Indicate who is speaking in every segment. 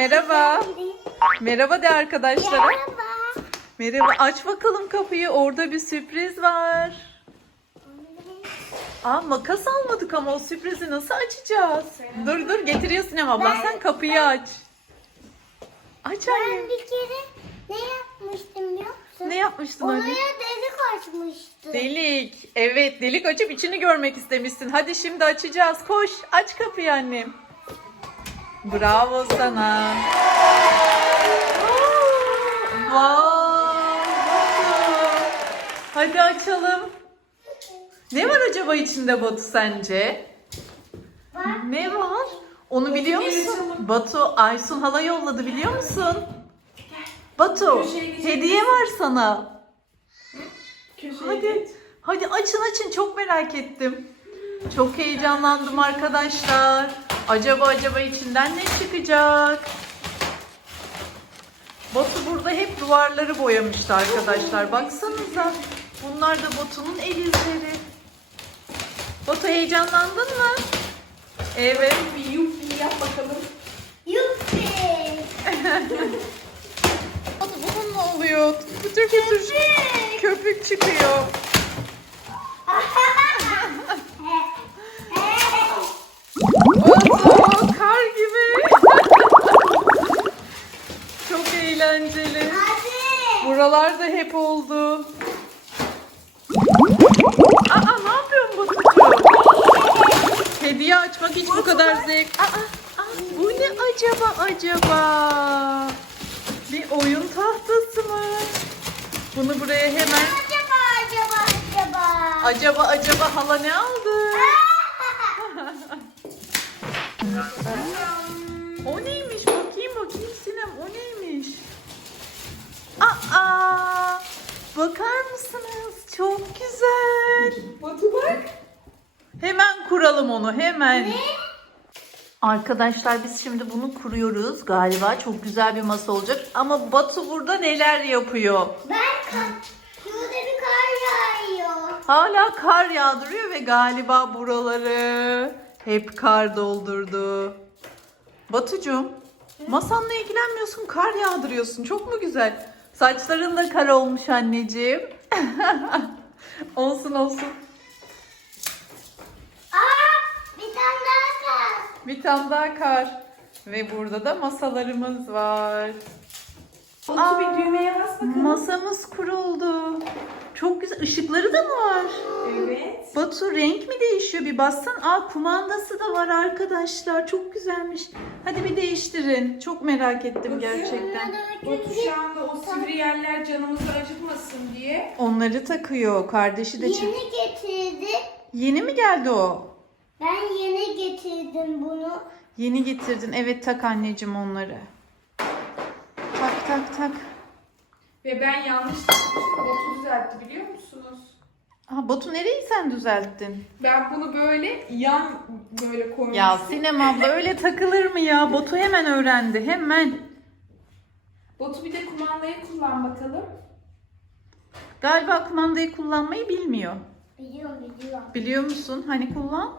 Speaker 1: merhaba. Merhaba de arkadaşlara.
Speaker 2: Merhaba.
Speaker 1: Merhaba. Aç bakalım kapıyı. Orada bir sürpriz var. Aa makas almadık ama o sürprizi nasıl açacağız? Dur dur getiriyor Sinem ablan. Sen kapıyı aç. Aç
Speaker 2: Ben
Speaker 1: annem.
Speaker 2: bir kere ne yapmıştım biliyor musun?
Speaker 1: Ne yapmıştın
Speaker 2: Oraya
Speaker 1: anne?
Speaker 2: delik açmıştım.
Speaker 1: Delik. Evet delik açıp içini görmek istemişsin. Hadi şimdi açacağız. Koş aç kapıyı annem. Bravo sana. Vay. Hadi açalım. Ne var acaba içinde Batu sence? Ne var? Onu biliyor musun? Batu Aysun hala yolladı biliyor musun? Batu hediye var sana. Hadi. Hadi açın açın çok merak ettim. Çok heyecanlandım arkadaşlar. Acaba acaba içinden ne çıkacak? Batu burada hep duvarları boyamıştı arkadaşlar. Baksanıza. Bunlar da Batu'nun el izleri. Batu heyecanlandın mı? Evet.
Speaker 3: Bir yuppi yap bakalım.
Speaker 2: Yuppi.
Speaker 1: Batu bunun ne oluyor? Pütür köpük çıkıyor. Batu kar gibi. Çok eğlenceli.
Speaker 2: Hadi.
Speaker 1: Buralarda hep oldu. Aa ne yapıyorsun Batucuğum? Hediye açmak hiç bu kadar zevk. Aa, aa, bu ne acaba acaba? Bir oyun tahtası mı? Bunu buraya hemen
Speaker 2: Acaba acaba acaba.
Speaker 1: acaba acaba hala ne aldı? O neymiş? Bakayım bakayım Sinem o neymiş? Aa! Bakar mısınız? Çok güzel.
Speaker 3: Batu bak.
Speaker 1: Hemen kuralım onu hemen. Arkadaşlar biz şimdi bunu kuruyoruz. Galiba çok güzel bir masa olacak. Ama Batu burada neler yapıyor?
Speaker 2: Ben ka- şurada bir kar yağıyor.
Speaker 1: Hala kar yağdırıyor ve galiba buraları hep kar doldurdu. Batucuğum, masanla ilgilenmiyorsun, kar yağdırıyorsun. Çok mu güzel? Saçların da kar olmuş anneciğim. olsun olsun.
Speaker 2: Aa, bir tane daha kar.
Speaker 1: Bir tane daha kar. Ve burada da masalarımız var.
Speaker 3: Batu
Speaker 1: Aa,
Speaker 3: bir düğmeye bas bakalım.
Speaker 1: Masamız kuruldu. Çok güzel. Işıkları da mı var?
Speaker 3: Evet.
Speaker 1: Batu renk mi değişiyor? Bir bassan. Aa kumandası da var arkadaşlar. Çok güzelmiş. Hadi bir değiştirin. Çok merak ettim gerçekten.
Speaker 3: Batu şu anda o sivri yerler canımızı acıtmasın diye.
Speaker 1: Onları takıyor. Kardeşi de çık.
Speaker 2: Yeni getirdi.
Speaker 1: Yeni mi geldi o?
Speaker 2: Ben yeni getirdim bunu.
Speaker 1: Yeni getirdin. Evet tak anneciğim onları. Tak tak.
Speaker 3: Ve ben yanlış. Batu düzeltti biliyor musunuz?
Speaker 1: Aa, Batu nereyi sen düzelttin?
Speaker 3: Ben bunu böyle yan böyle koymuştum.
Speaker 1: Ya Sinem abla öyle takılır mı ya? Batu hemen öğrendi. Hemen.
Speaker 3: Batu bir de kumandayı kullan bakalım.
Speaker 1: Galiba kumandayı kullanmayı bilmiyor.
Speaker 2: Biliyorum biliyorum.
Speaker 1: Biliyor musun? Hani kullan.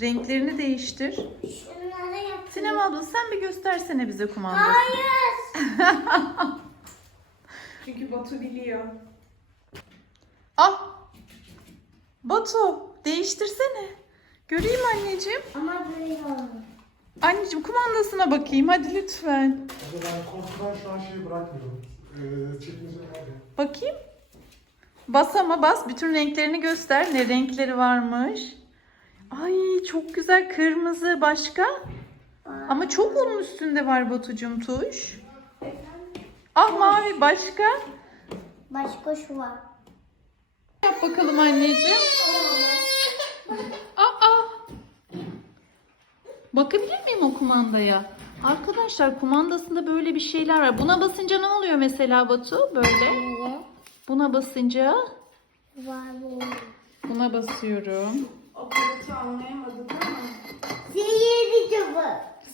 Speaker 1: Renklerini değiştir.
Speaker 2: Şunları yapayım.
Speaker 1: Sinem abla sen bir göstersene bize kumandasını.
Speaker 2: Hayır.
Speaker 3: Çünkü Batu biliyor.
Speaker 1: Ah! Batu değiştirsene. Göreyim anneciğim.
Speaker 2: Ama böyle olmuyor.
Speaker 1: Anneciğim kumandasına bakayım hadi lütfen.
Speaker 4: Hadi ben şu an şeyi bırakmıyorum. Ee, çekmece nerede?
Speaker 1: Bakayım. Bas ama bas. Bütün renklerini göster. Ne renkleri varmış. Ay çok güzel kırmızı. Başka? Ama çok onun üstünde var Batucuğum tuş. Ah mavi başka?
Speaker 2: Başka şu var.
Speaker 1: Yap bakalım anneciğim. Aa! Bakabilir miyim o kumandaya? Arkadaşlar kumandasında böyle bir şeyler var. Buna basınca ne oluyor mesela Batu? Böyle. Buna basınca buna basıyorum.
Speaker 3: O Batu anlayamadık ama.
Speaker 2: Sihirli çubuk.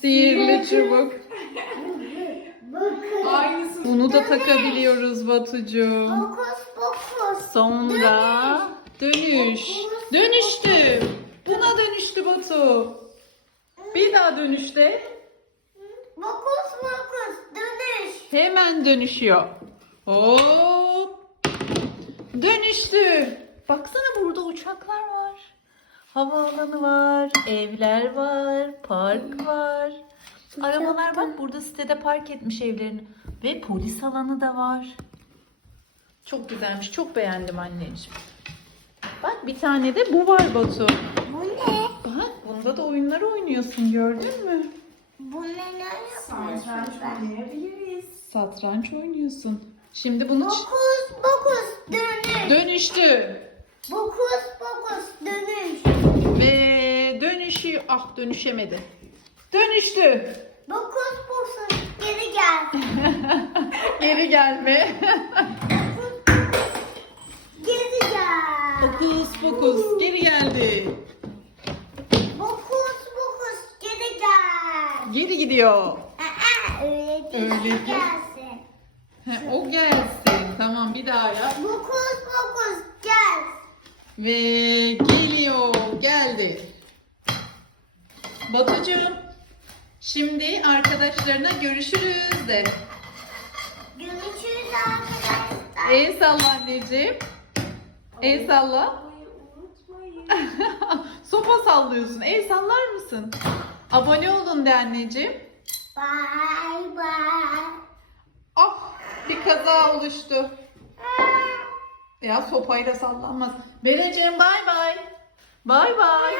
Speaker 1: Sihirli çubuk.
Speaker 2: Bakın.
Speaker 3: Aynısı.
Speaker 1: Bunu da takabiliyoruz Batucuğum.
Speaker 2: Fokus fokus.
Speaker 1: Sonra dönüş. Dönüştü. Buna dönüştü Batu. Bir daha dönüşte.
Speaker 2: Bu
Speaker 1: Hemen dönüşüyor. Hop. Dönüştü. Baksana burada uçaklar var. Havaalanı var, evler var, park var. Arabalar bak burada sitede park etmiş evlerini. Ve polis alanı da var. Çok güzelmiş. Çok beğendim anneciğim. Bak bir tane de bu var Batu.
Speaker 2: Bu ne?
Speaker 1: Bak bunda da oyunlar oynuyorsun gördün mü?
Speaker 2: Bu ne? Ne
Speaker 3: Satranç oynayabiliriz.
Speaker 1: Satranç oynuyorsun. Şimdi bunu
Speaker 2: Bokus bokus dönüş.
Speaker 1: dönüştü.
Speaker 2: Bokus bokus dönüş.
Speaker 1: Ve dönüşüyor. Ah dönüşemedi. Dönüştü.
Speaker 2: Bokus bokus geri gel.
Speaker 1: Geri gelme.
Speaker 2: Geri gel.
Speaker 1: Fokus fokus geri geldi.
Speaker 2: Bokus bokus geri gel.
Speaker 1: Geri gidiyor.
Speaker 2: Aa, öyle değil.
Speaker 1: Öyle değil.
Speaker 2: Gelsin.
Speaker 1: He, o gelsin. Tamam bir daha yap.
Speaker 2: Bokus bokus gel.
Speaker 1: Ve geliyor. Geldi. Batucuğum. Şimdi arkadaşlarına görüşürüz de.
Speaker 2: Görüşürüz arkadaşlar.
Speaker 1: El salla anneciğim. El salla. Sopa sallıyorsun. El sallar mısın? Abone olun de anneciğim.
Speaker 2: Bye bye.
Speaker 1: Ah bir kaza oluştu. Ya sopayla sallanmaz. Bereceğim bay bay. Bay bay.